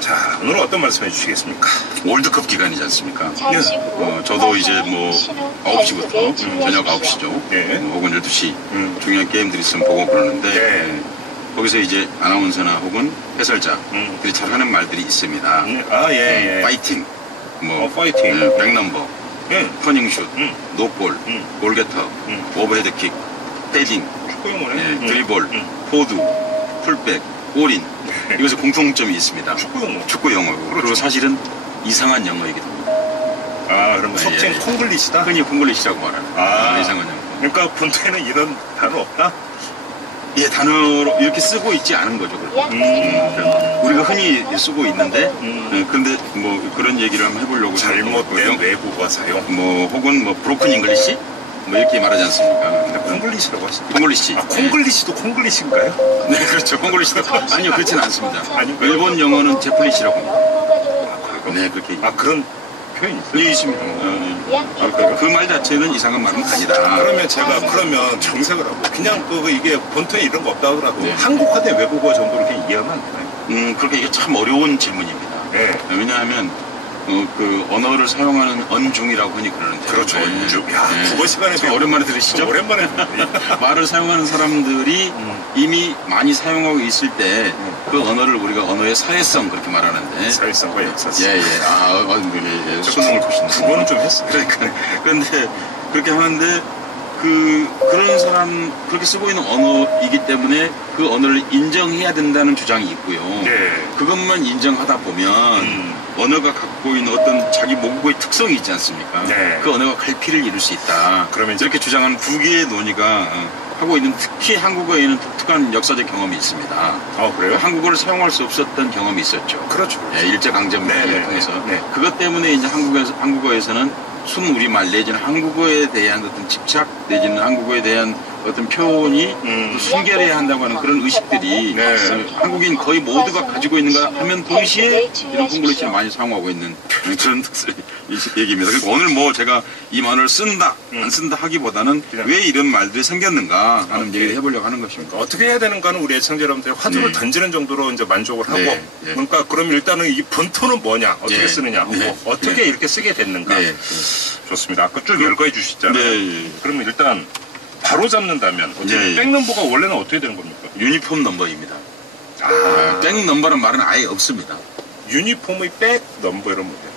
자, 오늘은 어떤 말씀 해주시겠습니까? 월드컵 기간이지 않습니까? 저도 이제 뭐 9시부터 저녁 9시죠. 예. 혹은 12시 중요한 게임들이 있으면 보고 그러는데 거기서 이제 아나운서나 혹은 해설자들이 잘 하는 말들이 있습니다. 파이팅, 파이팅, 백넘버, 터닝슛, 노볼, 볼게터, 오버헤드킥, 패딩, 축구 용어네. 드리볼, 포드, 풀백, 올인. 이것에 공통점이 있습니다. 축구 용어고. 그리고 사실은 이상한 영어이기도 합니다. 아, 그럼 속칭 콩글리시다? 흔히 콩글리시라고 말하는 이상한 영어. 그러니까 본토에는 이런 단어 없다? 예, 단어로 이렇게 쓰고 있지 않은 거죠. 우리가 흔히 쓰고 있는데, 그런데 뭐 그런 얘기를 한번 해보려고. 잘못된 외국어 사용. 혹은 브로큰 잉글리시? 이렇게 말하지 않습니까? 콩글리시라고 하시죠? 콩글리시. 콩글리시도 콩글리시인가요? 네, 그렇죠. 콩글리시도. 아니요, 그렇지는 않습니다. 아닌가요? 일본 영어는 제플리시라고 합니다. 네, 그렇게. 그런 표현이 있어요? 예, 있습니다. 그 말 자체는 이상한 말은 아니다. 그러면 제가 정색을 하고 그냥 이게 본토에 이런 거 없다 하더라도 한국화된 외국어 정도로 그냥 이해하면 안 되나요? 그렇게 이게 참 어려운 질문입니다. 네. 왜냐하면 그 언어를 사용하는 언중이라고 흔히 그러는데. 그렇죠. 언중. 야, 국어 시간에 오랜만에 들으시죠? 오랜만에 말을 사용하는 사람들이 이미 많이 사용하고 있을 때 그 언어를 우리가 언어의 사회성 그렇게 말하는데. 사회성과 역사성. 수능을 보시는. 그거는 좀 했어요. 그런데 그렇게 하는데 그런 사람 그렇게 쓰고 있는 언어이기 때문에 그 언어를 인정해야 된다는 주장이 있고요. 그것만 인정하다 보면 언어가 갖고 있는 어떤 자기 모국어의 특성이 있지 않습니까? 그 언어가 갈피를 이룰 수 있다. 그러면 이렇게 주장하는 두 개의 논의가 하고 있는, 특히 한국어에는 독특한 역사적 경험이 있습니다. 그래요? 한국어를 사용할 수 없었던 경험이 있었죠. 그렇죠. 일제강점기를 통해서. 그것 때문에 이제 한국어에서는 순우리말 내지는 한국어에 대한 어떤 집착 내지는 한국어에 대한 어떤 표현이 순결해야 한다고 하는 그런 의식들이 한국인 거의 모두가 가지고 있는가 하면 동시에 이런 콩글리시를 많이 사용하고 있는 그런 얘기입니다. 그리고 오늘 제가 이 말을 쓴다 안 쓴다 하기보다는 왜 이런 말들이 생겼는가 하는 얘기를 해보려고 하는 것입니다. 어떻게 해야 되는가는 우리 애청자 여러분들이 화두를 던지는 정도로 이제 만족을 하고 그러니까 그럼 일단은 이 본토는 뭐냐 어떻게 쓰느냐 어떻게 이렇게 쓰게 됐는가 좋습니다. 아까 쭉 열거해 주시잖아요. 그러면 일단 바로 잡는다면 백넘버가 원래는 어떻게 되는 겁니까? 유니폼 넘버입니다. 백넘버는 말은 아예 없습니다. 유니폼의 백넘버 이런 뭐예요?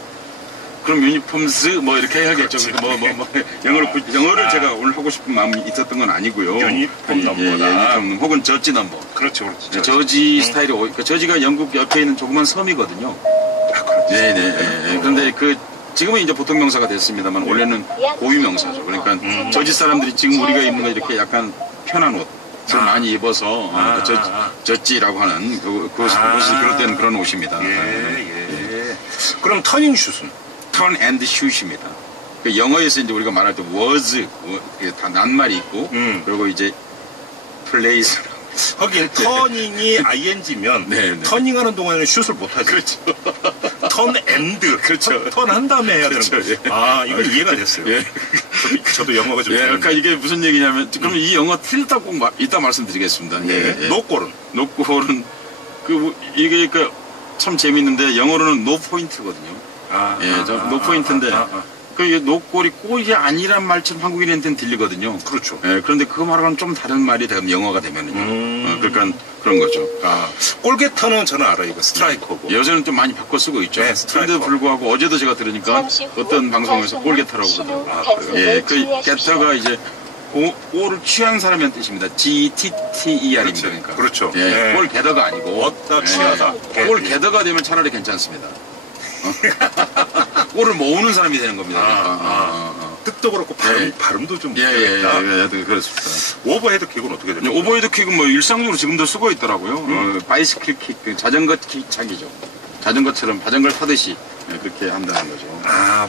그럼 유니폼스 이렇게 해야겠죠. 영어를 제가 오늘 하고 싶은 마음이 있었던 건 아니고요. 유니폼 넘버다. 혹은 저지 넘버. 그렇죠. 저지 스타일이 저지가 영국 옆에 있는 조그만 섬이거든요. 그런데 지금은 이제 보통 명사가 됐습니다만 원래는 고유 명사죠. 그러니까 저지 사람들이 지금 우리가 입는 거 이렇게 약간 편한 옷을 많이 입어서 저지라고 하는 그것이 그럴 때는 그런 옷입니다. 그럼 터닝 슛은? 턴 앤드 슛입니다. 영어에서 이제 우리가 말할 때 was 다 낱말이 있고 그리고 이제 플레이스 하긴 터닝이 ing면 터닝하는 동안에는 슛을 못하죠. 그렇죠. 턴 앤드 턴 한 다음에 해야 되는 거죠. 이건 이해가 됐어요. 저도 영어가 좀 그러니까 이게 무슨 얘기냐면 그럼 이 영어 틀렸다 꼭 이따 말씀드리겠습니다. 노골은 이게 참 재밌는데 영어로는 노 포인트거든요. 노 포인트인데 이게 노골이 꼴이 아니란 말처럼 한국인한테는 들리거든요. 그렇죠. 그런데 그거 말하고는 좀 다른 말이 되면 영어가 되면은요. 그러니까 그런 거죠. 골게터는 저는 알아요. 이거 스트라이커고. 요새는 좀 많이 바꿔 쓰고 있죠. 그런데도 불구하고 어제도 제가 들으니까 어떤 방송에서 골게터라고 그러더라고요. 그 게터가 이제 골을 취한 사람이란 뜻입니다. GTTER입니다. 그러니까. 그렇죠. 골 게더가 아니고 얻다 취하다. 골 게더가 되면 차라리 괜찮습니다. 골을 모으는 사람이 되는 겁니다. 뜻도 그렇고 발음도 좀 그렇습니다. 오버헤드킥은 어떻게 됩니까? 오버헤드킥은 일상적으로 지금도 쓰고 있더라고요. 바이스클 킥, 자전거 킥착이죠. 자전거처럼 자전거를 타듯이 그렇게 한다는 거죠.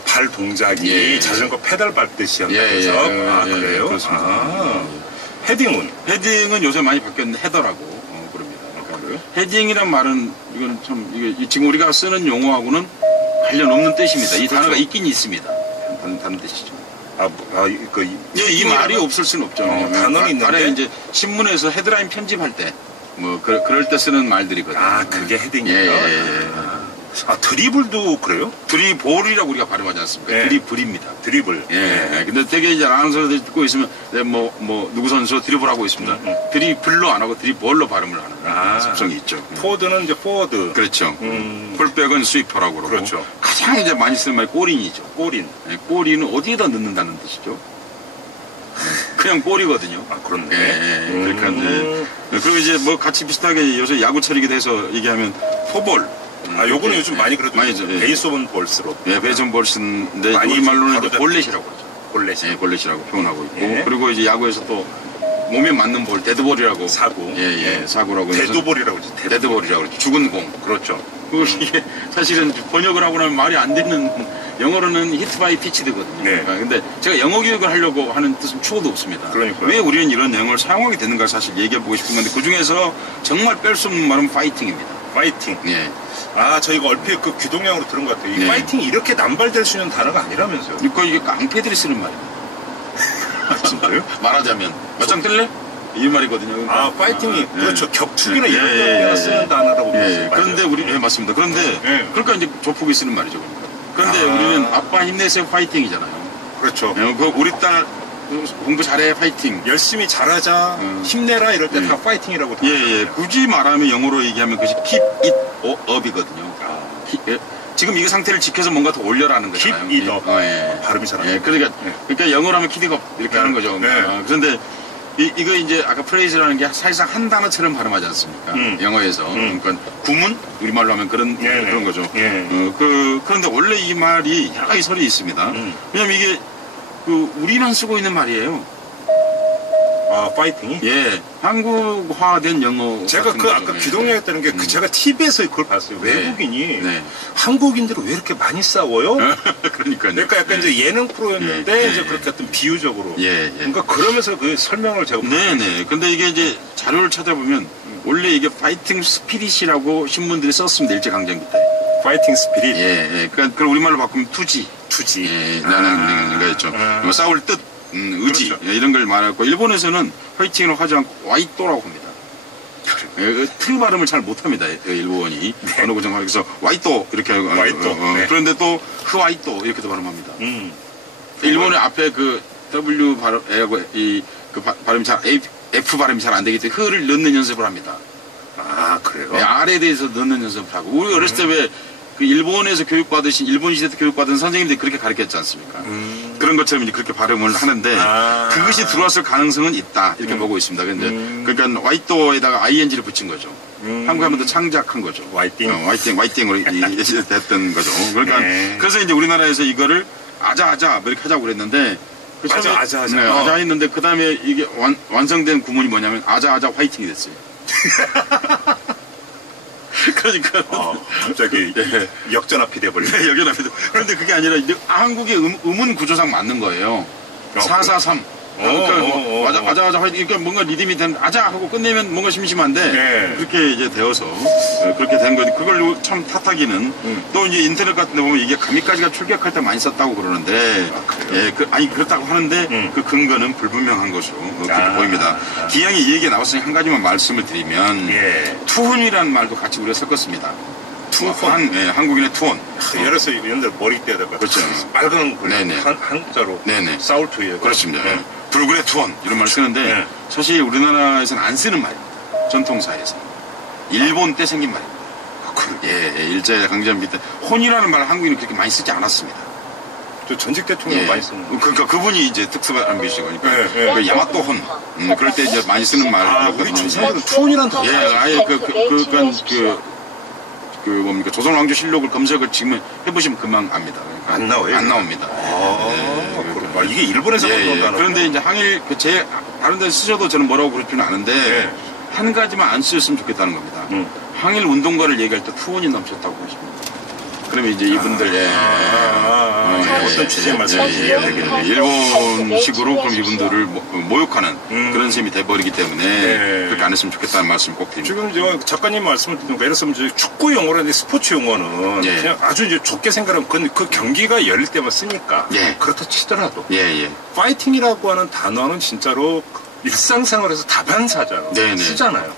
발 동작이 자전거 페달 밟듯이 한다면서? 그래요? 그렇습니다. 헤딩은 요새 많이 바뀌었는데 헤더라고 그럽니다. 그러니까 헤딩이란 말은 이거는 참 이게 지금 우리가 쓰는 용어하고는 관련 없는 뜻입니다. 이 단어가 있긴 있습니다. 다른 뜻이죠. 이 말이 없을 수는 없죠. 단어는 있는데 이제 신문에서 헤드라인 편집할 때 뭐 그럴 때 쓰는 말들이거든요. 아, 그게 헤딩이에요? 예. 아, 드리블도 그래요? 드리볼이라고 우리가 발음하지 않습니까? 네. 드리블입니다. 드리블. 예. 근데 되게 이제 아나운서들이 듣고 있으면 누구 선수 드리블하고 있습니다. 드리블로 안 하고 드리볼로 발음을 하는 습성이 있죠. 포워드는 이제 포워드. 그렇죠. 풀백은 스위퍼라고 그러고. 그렇죠. 가장 이제 많이 쓰는 말이 골인이죠. 골인. 예, 골인은 어디에다 넣는다는 뜻이죠? 그냥 골이거든요. 아, 그렇네. 예. 그러니까 이제 그리고 이제 뭐 같이 비슷하게 요새 야구 처리기도 해서 얘기하면 포볼. 아, 요거는 요즘 많이 그래도 많이 베이스 오브 볼스로. 예, 베이스 오브 볼스인데 많이 우리말로는 이제 바로 볼렛이라고 그러죠. 볼렛. 예, 볼렛이라고 표현하고 있고. 예. 그리고 이제 야구에서 또 몸에 맞는 볼, 데드볼이라고. 사구. 예, 사구라고 해서. 데드볼이라고 그러지. 데드볼이라고 그러죠. 죽은 공. 그렇죠. 그리고 이게 사실은 번역을 하고 나면 말이 안 되는, 영어로는 히트 바이 피치드거든요. 네. 근데 제가 영어 교육을 하려고 하는 뜻은 추호도 없습니다. 그러니까요. 왜 우리는 이런 영어를 사용하게 되는가 사실 얘기해보고 싶은 건데 그 중에서 정말 뺄 수 없는 말은 파이팅입니다. 파이팅. 예. 아, 저 이거 얼핏 그 귀동량으로 들은 것 같아요. 이 네. 파이팅이 이렇게 남발될 수 있는 단어가 아니라면서요. 그러니까 이게 깡패들이 쓰는 말입니다. 아, 진짜요? 말하자면 맞짱 뜰래? 이 말이거든요. 아, 파이팅이 예. 그렇죠. 격투기나 예, 이런 예, 데나 예, 쓰는 단어라고 예. 봤어요. 그런데 우리 맞습니다. 그런데 예. 그러니까 이제 조폭이 쓰는 말이죠. 그런데 아. 우리는 아빠 힘내세요 파이팅이잖아요. 그렇죠. 그 우리 딸 공부 잘해 파이팅. 열심히 잘하자, 힘내라 이럴 때 다 파이팅이라고. 예. 굳이 말하면 영어로 얘기하면 그것이 keep it up이거든요. 지금 이 상태를 지켜서 뭔가 더 올려라는 거잖아요. keep it up. 예. 발음이 잘 안 돼요. 그러니까 영어로 하면 keep it up 이렇게 네. 하는 거죠. 네. 그런데 이거 이제 아까 프레이즈라는 게 사실상 한 단어처럼 발음하지 않습니까? 영어에서. 그러니까 구문? 우리말로 하면 그런 거죠. 예. 그런데 원래 이 말이 여러 가지 설이 있습니다. 왜냐면 이게 우리만 쓰고 있는 말이에요. 아, 파이팅이? 예. 한국화된 영어. 제가 같은 아까 거죠. 귀동냥했다는 게 제가 TV에서 그걸 봤어요. 네. 외국인이 네. 한국인들을 왜 이렇게 많이 싸워요? 그러니까요. 그러니까 약간 이제 예능 프로였는데 예. 이제 그렇게 어떤 비유적으로. 예. 그러니까 그러면서 그 설명을 제가 네네. 근데 이게 이제 자료를 찾아보면 원래 이게 파이팅 스피릿이라고 신문들이 썼습니다. 일제강점기 때. 파이팅 스피릿. 예. 그러니까 그걸 우리말로 바꾸면 투지. 투지. 라는 거 있죠. 뭐 싸울 뜻, 의지. 그렇죠. 이런 걸 말하고 일본에서는 파이팅을 하지 않고 와이또라고 합니다. 틀 발음을 잘 못합니다. 일본이. 어느 고정하고 그래서 와이또 이렇게 하고. 와이또. 네. 그런데 또 흐와이또 이렇게도 발음합니다. 음. 일본의 앞에 그 W 발음, 발음이 잘, F 발음이 잘 안 되기 때문에 흐를 넣는 연습을 합니다. 아, 그래요? 네, R에 대해서 넣는 연습을 하고. 우리 어렸을 때 왜 그 일본에서 교육받으신, 일본 시대 때 교육받은 선생님들이 그렇게 가르쳤지 않습니까? 그런 것처럼 이제 그렇게 발음을 하는데 그것이 들어왔을 가능성은 있다. 이렇게 보고 있습니다. 근데 그러니까 와이또에다가 ING를 붙인 거죠. 한국 하면서 창작한 거죠. 화이팅. 화이팅으로 됐던 거죠. 그러니까 네. 그래서 이제 우리나라에서 이거를 아자 뭐 이렇게 하자고 그랬는데 맞아, 아자. 네, 아자 했는데 그 다음에 이게 완성된 구문이 뭐냐면 아자 화이팅이 됐어요. 그러니까 갑자기 네. 역전압이 돼버리네. 네, 역전압이. 그런데 그게 아니라 이제 한국의 음운 구조상 맞는 거예요. 443. 그러니까 아자 화이팅. 그러니까 뭔가 리듬이 된 아자 하고 끝내면 뭔가 심심한데 네. 그렇게 이제 되어서 그렇게 된 거지. 그걸 참 탓하기는 또 이제 인터넷 같은 데 보면 이게 가미까지가 출격할 때 많이 썼다고 그러는데 예, 아니 그렇다고 하는데 그 근거는 불분명한 것으로 그렇게 보입니다. 기왕에 이 얘기가 나왔으니 한 가지만 말씀을 드리면 투혼이라는 말도 같이 우리가 섞었습니다. 투혼. 예, 한국인의 투혼. 예를 들어서 옛날 머리띠에다가 그렇죠. 빨간 네네. 한자로 네네. 싸울 투예요. 그렇습니다. 붉은의 투혼 이런 말 쓰는데 사실 우리나라에서는 안 쓰는 말입니다. 전통사에서. 일본 때 생긴 말입니다. 예, 일제강점기 때 혼이라는 말을 한국인은 그렇게 많이 쓰지 않았습니다. 저 전직 대통령 많이 쓰는. 그러니까 그분이 이제 특수한 분이시고, 그러니까 그 야마토 혼. 그럴 때 이제 많이 쓰는 말. 우리 조선에는 투혼이란 단어. 예, 아예 뭡니까 조선 왕조 실록을 검색을 지금 해보시면 금방 압니다. 그러니까 안 나와요? 안 나옵니다. 이게 일본에서 나온 단어. 그런데 이제 항일 다른 데 쓰셔도 저는 뭐라고 그럴 줄은 아는데 한 가지만 안 쓰였으면 좋겠다는 겁니다. 항일 운동가를 얘기할 때 투혼이 넘쳤다고 하십니다. 그러면 이제 이분들 어떤 취지의 말씀인지 이해가 되겠네요. 일본식으로 그럼 이분들을 모욕하는 그런 셈이 돼버리기 때문에 그렇게 안 했으면 좋겠다는 말씀 꼭 드립니다. 지금 저 작가님 말씀을 듣는 거 예를 들면 이제 축구 용어라든지 스포츠 용어는 그냥 아주 이제 좁게 생각하면 그 경기가 열릴 때만 쓰니까 그렇다 치더라도 파이팅이라고 하는 단어는 진짜로 일상생활에서 다반사잖아요. 쓰잖아요.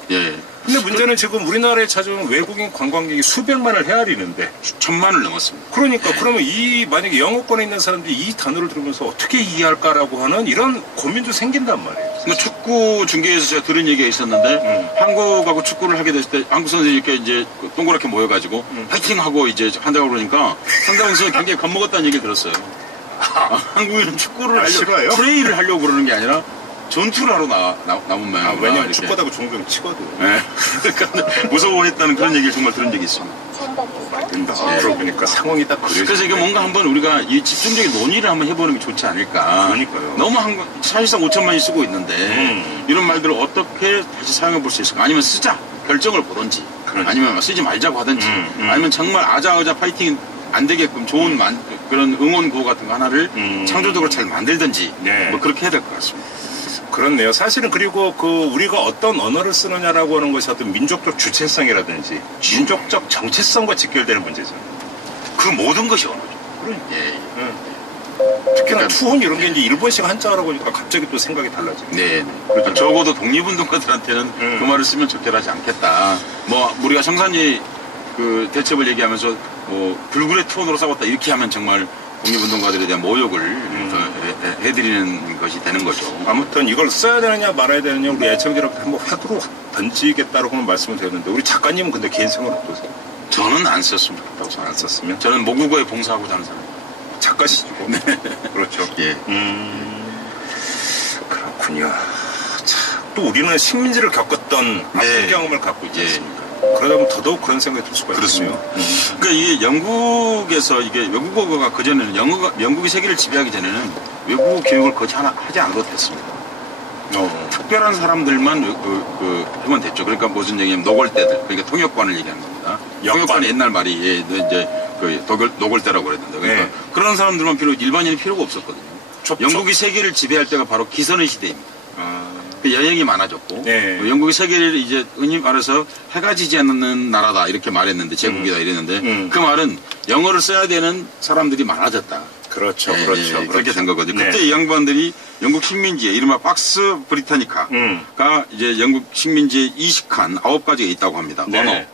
근데 문제는 지금 우리나라에 찾아온 외국인 관광객이 수백만을 헤아리는데 1,000만을 넘었습니다. 그러니까 그러면 이 만약에 영어권에 있는 사람들이 이 단어를 들으면서 어떻게 이해할까라고 하는 이런 고민도 생긴단 말이에요. 뭐 축구 중계에서 제가 들은 얘기가 있었는데 한국하고 축구를 하게 됐을 때 한국 선수들이 이제 동그랗게 모여가지고 파이팅하고 이제 한다고 그러니까 상대방 선수 굉장히 겁먹었다는 얘기를 들었어요. 한국인은 축구를 하려고 플레이를 하려고 그러는 게 아니라 전투를 하러 남은 모양이다. 왜냐면 축구하다고 종종 치거든. 네. 그러니까 무서워했다는 그런 얘기를 정말 들은 적이 있습니다. 된다. 그러니까 상황이 딱 그래서. 그래서 이게 뭔가 한번 우리가 이 집중적인 논의를 한번 해보는 게 좋지 않을까. 그러니까요. 너무 사실상 5천만이 쓰고 있는데 이런 말들을 어떻게 다시 사용해 볼 수 있을까? 아니면 쓰자 결정을 보든지, 아니면 쓰지 말자고 하든지, 아니면 정말 아자아자 파이팅 안 되게끔 좋은 그런 응원 구호 같은 거 하나를 창조적으로 잘 만들든지 뭐 그렇게 해야 될 것 같습니다. 그렇네요. 사실은 그리고 우리가 어떤 언어를 쓰느냐라고 하는 것이 어떤 민족적 주체성이라든지 민족적 정체성과 직결되는 문제죠. 그 모든 것이 언어죠. 특히나 투혼 이런 게 이제 일본식 한자라고 하니까 갑자기 또 생각이 달라지고. 네. 그렇죠. 적어도 독립운동가들한테는 그 말을 쓰면 적절하지 않겠다. 뭐 우리가 성산이 그 대첩을 얘기하면서 뭐 불굴의 투혼으로 싸웠다 이렇게 하면 정말 독립운동가들에 대한 모욕을 해드리는 것이 되는 거죠. 아무튼 이걸 써야 되느냐 말아야 되느냐 우리 애청자들한테 한번 화두로 던지겠다라고 말씀을 드렸는데 우리 작가님은 근데 개인 생각은 어떠세요? 저는 안 썼으면 좋겠다고 안 썼으면? 저는 모국어에 봉사하고자 하는 사람. 작가시죠? 네. 그렇죠. 예. 그렇군요. 자, 또 우리는 식민지를 겪었던 아픈 경험을 갖고 있지 않습니까? 그러다 보면 더더욱 그런 생각이 들 수가 있습니다. 그러니까 이게 영국에서 이게 외국어가 그전에는 영국이 세계를 지배하기 전에는 외국어 교육을 거의 하지 않아도 됐습니다. 특별한 사람들만 하면 됐죠. 그러니까 무슨 얘기냐면 노골대들, 그러니까 통역관을 얘기하는 겁니다. 통역관이 옛날 말이 이제 노골대라고 그랬는데 그러니까 그런 사람들만 일반인이 필요가 없었거든요. 영국이 세계를 지배할 때가 바로 기선의 시대입니다. 여행이 많아졌고 영국이 세계를 이제 흔히 말해서 해가 지지 않는 나라다 이렇게 말했는데 제국이다 이랬는데 그 말은 영어를 써야 되는 사람들이 많아졌다. 그렇죠. 그렇게 된 거거든요. 그때 이 양반들이 영국 식민지에 이른바 박스 브리타니카가 이제 영국 식민지에 20칸 9가지가 있다고 합니다. 언어,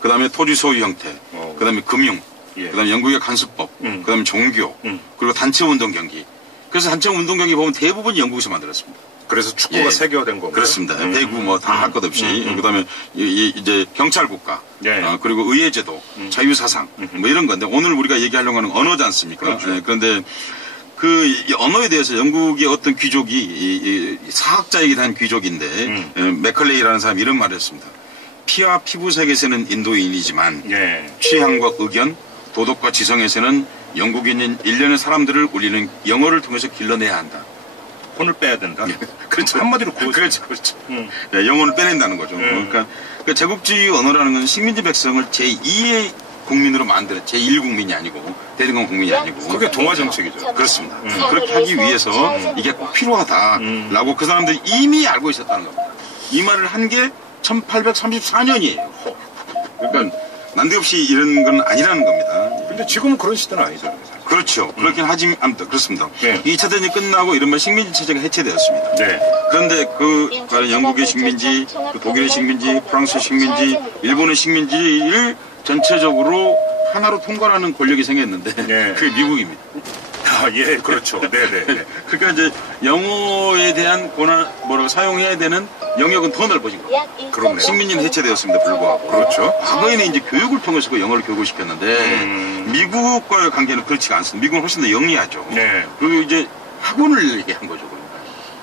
그 다음에 토지 소유 형태, 그 다음에 금융, 그 다음에 영국의 간수법, 그 다음에 종교, 그리고 단체 운동 경기. 그래서 단체 운동 경기 보면 대부분 영국에서 만들었습니다. 그래서 축구가 세계화된 거고. 그렇습니다. 배구 뭐 다 할 것 없이. 그다음에 이제 경찰 국가, 그리고 의회제도, 자유사상 뭐 이런 건데 오늘 우리가 얘기하려고 하는 언어지 않습니까? 그렇죠. 그런데 이 언어에 대해서 영국의 어떤 귀족이 사학자이기도 한 귀족인데 맥컬레이라는 사람이 이런 말을 했습니다. 피와 피부색에서는 인도인이지만 취향과 의견, 도덕과 지성에서는 영국인인 일련의 사람들을 우리는 영어를 통해서 길러내야 한다. 혼을 빼야 된다. 그렇죠. 한마디로 그렇죠. 영혼을 빼낸다는 거죠. 그러니까 제국주의 언어라는 건 식민지 백성을 제2의 국민으로 만드는 제1국민이 아니고 대등한 국민이 아니고 그게 동화 정책이죠. 그렇습니다. 그렇게 하기 위해서 이게 꼭 필요하다라고 그 사람들이 이미 알고 있었다는 겁니다. 이 말을 한 게 1834년이에요. 그러니까 난데없이 이런 건 아니라는 겁니다. 근데 지금은 그런 시대는 아니잖아요. 사실. 그렇죠. 그렇긴 하지만 아무튼 그렇습니다. 2차 대전이 끝나고 이른바 식민지 체제가 해체되었습니다. 그런데 영국의 식민지, 독일의 식민지, 프랑스의 식민지, 일본의 식민지를 전체적으로 하나로 통과하는 권력이 생겼는데 그게 미국입니다. 그렇죠. 그러니까 이제 영어에 대한 사용해야 되는 영역은 더 넓어진 거예요. 그렇네요. 식민지는 해체되었습니다. 불구하고. 그렇죠. 과거에는 이제 교육을 통해서 그 영어를 교육을 시켰는데 미국과의 관계는 그렇지가 않습니다. 미국은 훨씬 더 영리하죠. 그리고 이제 학원을 얘기한 거죠.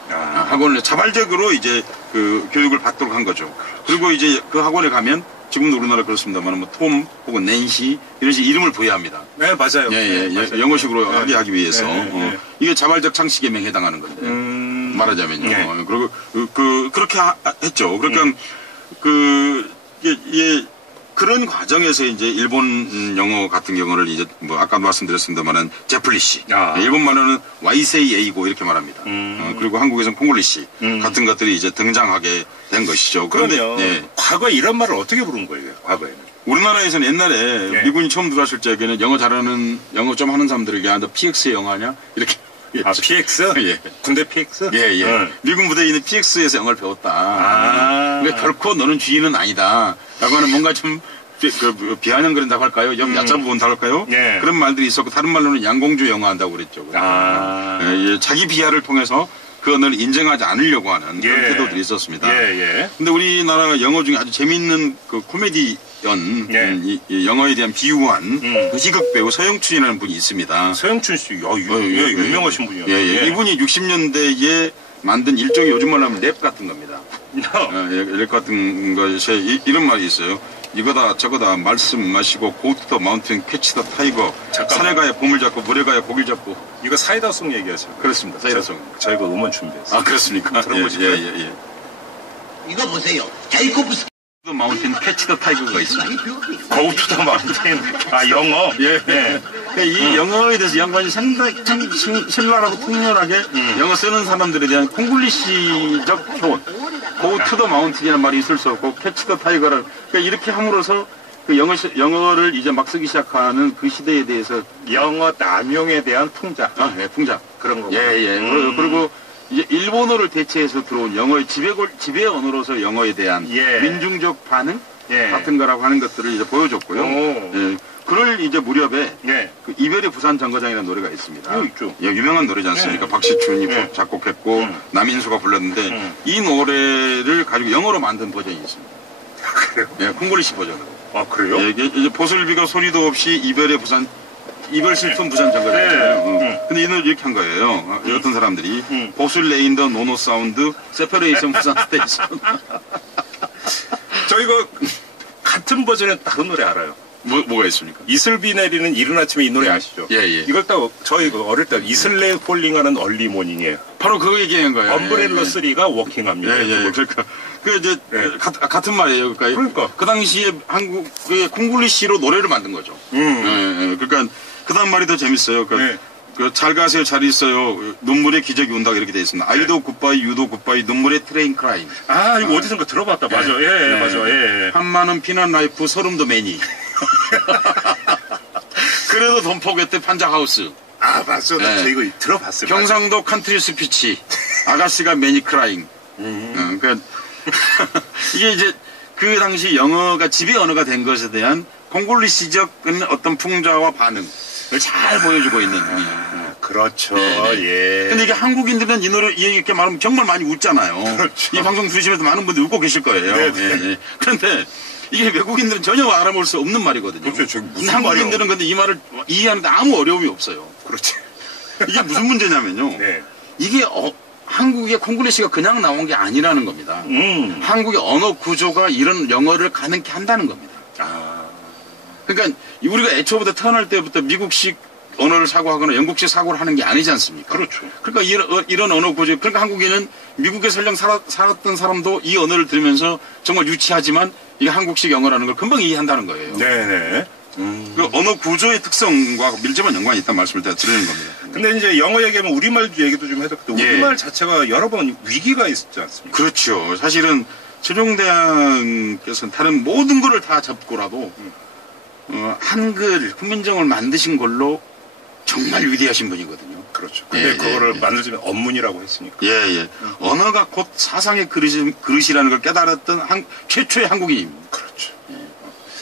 그러니까. 학원을 자발적으로 이제 그 교육을 받도록 한 거죠. 그리고 이제 그 학원에 가면 지금도 우리나라 그렇습니다만 뭐 톰 혹은 낸시 이런 식의 이름을 부여합니다. 네, 맞아요. 맞아요. 영어식으로 하기 위해서 이게 자발적 창시 개명에 해당하는 건데 말하자면요. 그리고 그렇게 했죠. 그러니까 그런 과정에서 이제 일본 영어 같은 경우를 이제 뭐 아까 말씀드렸습니다만은 제플리시, 일본 말로는 YCA고 이렇게 말합니다. 그리고 한국에서는 콩글리시 같은 것들이 이제 등장하게 된 것이죠. 그런데 과거에 이런 말을 어떻게 부른 거예요? 과거에는 우리나라에서는 옛날에 미군이 처음 들어왔을 적에는 영어 좀 하는 사람들에게 너 PX의 영어 하냐 이렇게. PX? 군대 PX? 미군 부대에 있는 PX에서 영어를 배웠다. 그러니까 결코 너는 주인은 아니다. 라고 하는 뭔가 좀 비아냥거린다고 할까요? 얕잡아 본다고 할까요? 예. 그런 말들이 있었고 다른 말로는 양공주 영화한다고 그랬죠. 자기 비하를 통해서 그 언어를 인정하지 않으려고 하는 그런 태도들이 있었습니다. 근데 우리나라 영어 중에 아주 재미있는 그 코미디언, 이 영어에 대한 비유한 그 희극 배우 서영춘이라는 분이 있습니다. 서영춘 씨, 유명하신 분이요. 이분이 60년대에 만든 일종의 요즘 말로 하면 랩 같은 겁니다. 랩 같은 것에 이런 말이 있어요. 이거다 저거다 말씀 마시고 go to the mountain, catch the tiger. 산에 가야 봄을 잡고 물에 가야 고기를 잡고. 이거 사이다송 얘기하세요. 그렇습니다. 사이다송. 저희가 음원 준비했어요. 아 그렇습니까? 들어보실까요? 이거 보세요. 자이코프스키 마운틴 캐치 더 타이거가 있습니다. Go to the mountain. 영어. 그러니까 이 영어에 대해서 양반이 상당히 참 신랄하고 통렬하게 영어 쓰는 사람들에 대한 콩글리시적 표현. Go to the mountain이라는 말이 있을 수 없고 캐치 더 타이거를 그러니까 이렇게 함으로써 그 영어를 이제 막 쓰기 시작하는 그 시대에 대해서 영어 남용에 대한 풍자. 풍자 그런 거. 그리고 이제 일본어를 대체해서 들어온 영어의 지배 언어로서 영어에 대한 민중적 반응 같은 거라고 하는 것들을 이제 보여줬고요. 그럴 이제 무렵에 그 이별의 부산 정거장이라는 노래가 있습니다. 있죠. 유명한 노래지 않습니까? 박시춘이 작곡했고 남인수가 불렀는데 이 노래를 가지고 영어로 만든 버전이 있습니다. 그래요? 콩글리시 버전으로. 아 그래요? 이게 이제 보슬비가 소리도 없이 이별 슬픈 부산 정거장이에요. 근데 이 노래 이렇게 한 거예요. 어떤 사람들이 보슬 레인더 노노 사운드 세퍼레이션 부산 스테이션. 저희가 같은 버전의 다른 노래 알아요. 뭐가 있습니까? 이슬비 내리는 이른 아침에 이 노래 아시죠? 이걸 딱 저희 어릴 때 이슬레 폴링하는 얼리 모닝이에요. 바로 그거 얘기한 거예요. 엄브렐러 3가 워킹합니다. 그러니까 그 이제 같은 말이에요. 그러니까 그 당시에 한국의 콩글리시로 노래를 만든 거죠. 그러니까 그다음 말이 더 재밌어요. 잘 가세요, 잘 있어요. 눈물의 기적이 온다 이렇게 돼 있습니다. 아이도 굿바이, 유도 굿바이, 눈물의 트레인 크라임. 이거 어디선가 들어봤다. 맞아. 맞아. 한마는 피난 라이프, 소름도 매니. 그래도 돈 포개트 판자하우스. 맞아. 저 이거 들어봤어요. 경상도 컨트리 스피치. 아가씨가 매니 크라잉. 그러니까 이게 이제 그 당시 영어가 지배 언어가 된 것에 대한 콩글리시적 어떤 풍자와 반응을 잘 보여주고 있는. 그렇죠. 근데 이게 한국인들은 이 노래 이렇게 말하면 정말 많이 웃잖아요. 그렇죠. 이 방송 들으시면서 많은 분들이 웃고 계실 거예요. 그런데 이게 외국인들은 전혀 알아볼 수 없는 말이거든요. 그렇죠. 무슨 한국인들은 근데 이 말을 이해하는데 아무 어려움이 없어요. 그렇지. 이게 무슨 문제냐면요. 이게 한국의 콩글리시가 그냥 나온 게 아니라는 겁니다. 한국의 언어 구조가 이런 영어를 가능케 한다는 겁니다. 그러니까 우리가 애초부터 태어날 때부터 미국식 언어를 사고하거나 영국식 사고를 하는 게 아니지 않습니까? 그렇죠. 그러니까 이런 언어 구조, 그러니까 한국에는 미국에 설령 살았던 사람도 이 언어를 들으면서 정말 유치하지만 이게 한국식 영어라는 걸 금방 이해한다는 거예요. 그 언어 구조의 특성과 밀접한 연관이 있다는 말씀을 제가 드리는 겁니다. 근데 이제 영어 얘기하면 우리말 얘기도 좀 해도 우리말 자체가 여러 번 위기가 있었지 않습니까? 그렇죠. 사실은 세종대왕께서는 다른 모든 거를 다 접고라도 한글, 훈민정음을 만드신 걸로 정말 위대하신 분이거든요. 그렇죠. 근데 그거를 만들자면 언문이라고 했으니까. 언어가 곧 사상의 그릇이라는 걸 깨달았던 최초의 한국인입니다. 그렇죠.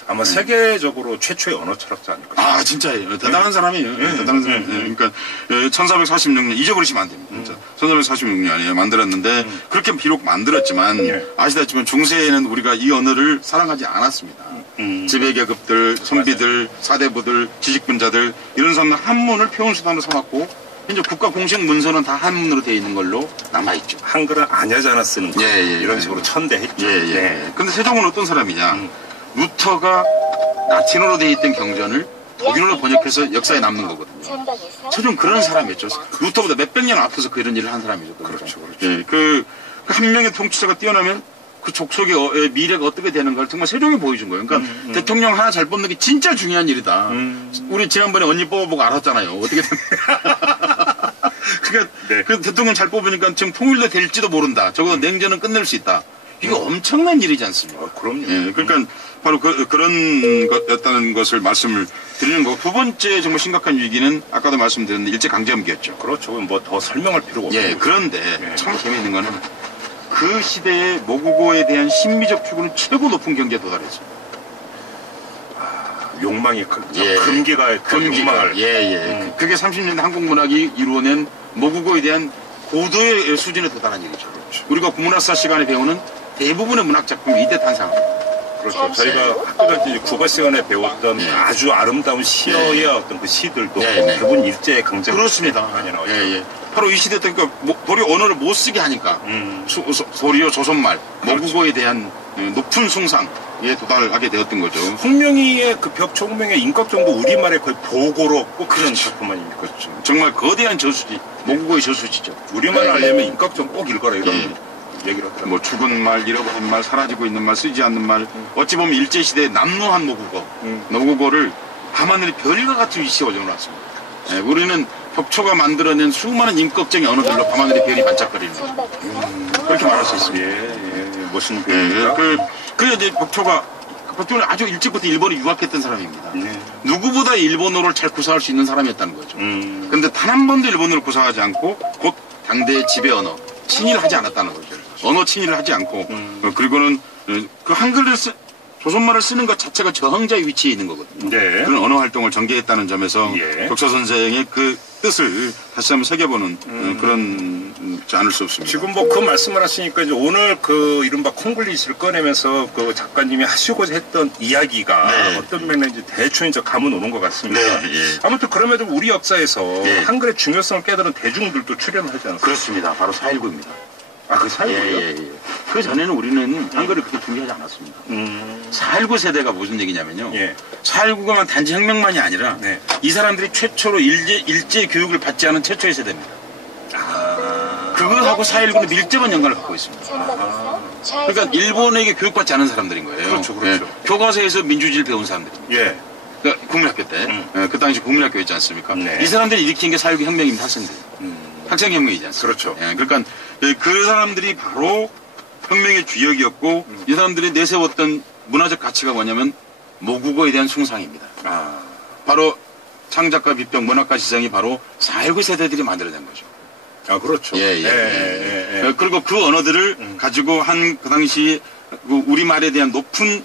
아마 세계적으로 최초의 언어 철학자 아닐까. 진짜예요. 대단한 사람이에요. 대단한 사람. 그러니까 1446년 잊어버리시면 안 됩니다. 1446년에 만들었는데 그렇게 비록 만들었지만 아시다시피 중세에는 우리가 이 언어를 사랑하지 않았습니다. 지배계급들, 선비들, 사대부들, 지식분자들 이런 사람들 한문을 표현수단으로 삼았고 이제 국가 공식 문서는 다 한문으로 되어 있는 걸로 남아있죠. 한글은 아냐자나 쓰는 거 이런 식으로 천대했죠. 근데 세종은 어떤 사람이냐? 루터가 라틴어로 되어 있던 경전을 독일어로 번역해서 역사에 남는 거거든요. 세종 그런 사람이었죠. 루터보다 몇백 년 앞서서 그런 일을 한 사람이죠. 그렇죠. 그 한 명의 통치자가 뛰어나면 그 족속의 미래가 어떻게 되는 걸 정말 세종이 보여준 거예요. 그러니까 대통령 하나 잘 뽑는 게 진짜 중요한 일이다. 우리 지난번에 언니 뽑아보고 알았잖아요. 어떻게 그러니까 그 대통령 잘 뽑으니까 지금 통일도 될지도 모른다. 적어도 냉전은 끝낼 수 있다. 이거 엄청난 일이지 않습니까? 그럼요. 그러니까 바로 그런 것였다는 것을 말씀을 드리는 거고 두 번째 정말 심각한 위기는 아까도 말씀드렸는데 일제강점기였죠. 그렇죠. 뭐 더 설명할 필요가 없어요. 그런데 참 재미있는 거는 그 시대의 모국어에 대한 심미적 추구는 최고 높은 경지에 도달했습니다. 욕망이 금기가 욕망을. 예. 그게 30년대 한국 문학이 이루어낸 모국어에 대한 고도의 수준에 도달한 일이죠. 그렇죠. 우리가 국문학사 시간에 배우는 대부분의 문학 작품이 이때 탄생합니다. 그렇죠. 저희가 학교 다닐 때 국어 시간에 배웠던 아주 아름다운 시어의 어떤 그 시들도 대부분 일제의 강점. 그렇습니다. 많이 나오죠. 바로 이 시대 때 도리어 언어를 못 쓰게 하니까 도리어 조선말, 모국어에 대한 높은 숭상에 도달하게 되었던 거죠. 홍명희의 그 벽총명의 인격정도 우리말에 거의 보고로 꼽히는 작품 아닙니까? 그렇죠. 정말 거대한 저수지, 모국어의 저수지죠. 우리말 알려면 인격정 꼭 읽어라 이런 얘기를 하더라고요. 뭐 죽은 말, 잃어버린 말, 사라지고 있는 말, 쓰지 않는 말, 어찌 보면 일제시대의 남루한 모국어를 밤하늘의 별과 같은 위치에 올려놨습니다. 우리는 벽초가 만들어낸 수많은 임꺽정의 언어들로 밤하늘의 별이 반짝거리는 거죠. 그렇게 말할 수 있습니다. 멋있는 표현입니다. 그래 이제 벽초는 아주 일찍부터 일본에 유학했던 사람입니다. 누구보다 일본어를 잘 구사할 수 있는 사람이었다는 거죠. 그런데 단 한 번도 일본어를 구사하지 않고 곧 당대의 지배 언어, 친일을 하지 않았다는 거죠. 언어 친일을 하지 않고 그리고는 그 한글을 조선말을 쓰는 것 자체가 저항자의 위치에 있는 거거든요. 그런 언어 활동을 전개했다는 점에서 벽초 선생의 그 뜻을 다시 한번 새겨보는 그런 않을 수 없습니다. 지금 뭐 그 말씀을 하시니까 이제 오늘 그 이른바 콩글리시를 꺼내면서 그 작가님이 하시고자 했던 이야기가 어떤 면인지 대충 이제 감은 오는 것 같습니다. 아무튼 그럼에도 우리 역사에서 한글의 중요성을 깨달은 대중들도 출연하지 않습니까? 그렇습니다. 바로 4.19입니다. 그 사이고요? 그 전에는 우리는 한글을 그렇게 중요하지 않았습니다. 4.19 세대가 무슨 얘기냐면요. 4.19가 단지 혁명만이 아니라 이 사람들이 최초로 일제 교육을 받지 않은 최초의 세대입니다. 그거하고 4.19는 밀접한 연관을 갖고 있습니다. 그러니까 일본에게 교육받지 않은 사람들인 거예요. 그렇죠. 교과서에서 민주주의를 배운 사람들입니다. 그러니까 국민학교 때, 그 당시 국민학교였지 않습니까? 이 사람들이 일으킨 게 4.19 혁명입니다. 학생혁명이지 않습니까? 그러니까 그 사람들이 바로 혁명의 주역이었고 이 사람들이 내세웠던 문화적 가치가 뭐냐면 모국어에 대한 숭상입니다. 바로 창작과 비평, 문학과 지성이 바로 4.19 세대들이 만들어낸 거죠. 그렇죠. 그리고 그 언어들을 가지고 그 당시 우리말에 대한 높은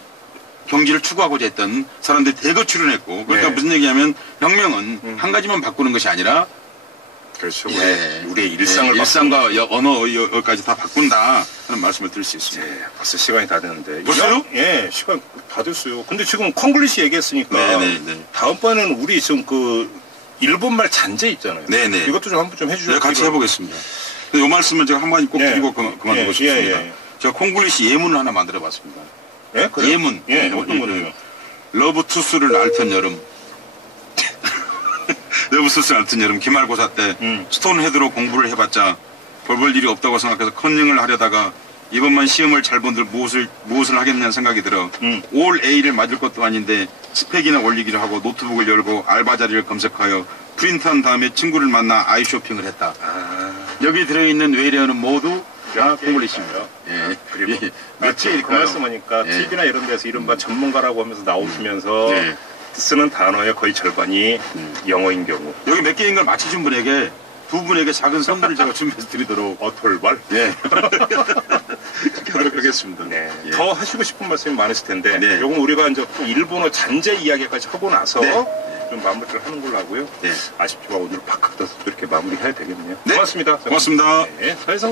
경지를 추구하고자 했던 사람들이 대거 출연했고 그러니까 무슨 얘기냐면 혁명은 한 가지만 바꾸는 것이 아니라 그렇죠. 우리의 일상을 일상과 언어까지 다 바꾼다 하는 말씀을 드릴 수 있습니다. 벌써 시간이 다 됐는데. 벌써요? 시간 다 됐어요. 근데 지금 콩글리시 얘기했으니까 다음번에는 우리 지금 그 일본말 잔재 있잖아요. 이것도 좀 한번 좀 해주세요. 같이 해보겠습니다. 이 말씀은 제가 한마디 꼭 드리고 그만두고 싶습니다. 제가 콩글리시 예문을 하나 만들어봤습니다. 예문. 어떤 거예요? 러브 투스를 앓던 여름. 러브투스를 앓던 여름 기말고사 때 스톤헤드로 공부를 해봤자 벌벌 일이 없다고 생각해서 컨닝을 하려다가 이번만 시험을 잘 본들 무엇을 하겠냐는 생각이 들어 올 A를 맞을 것도 아닌데 스펙이나 올리기를 하고 노트북을 열고 알바 자리를 검색하여 프린트한 다음에 친구를 만나 아이 쇼핑을 했다. 여기 들어있는 외래어는 모두 콩글리시입니다. 그리고 며칠 그 말씀하니까 TV나 이런 데서 이른바 전문가라고 하면서 나오시면서 쓰는 단어의 거의 절반이 영어인 경우. 여기 몇 개인 걸 맞히신 분에게 두 분에게 작은 선물을 제가 준비해서 드리도록. 돌발? 그렇게 하도록 하겠습니다. 더 하시고 싶은 말씀이 많으실 텐데, 요건 우리가 이제 일본어 잔재 이야기까지 하고 나서 좀 마무리를 하는 걸로 하고요. 아쉽지만 오늘 박학다서 또 이렇게 마무리해야 되겠네요. 고맙습니다. 고맙습니다. 사회상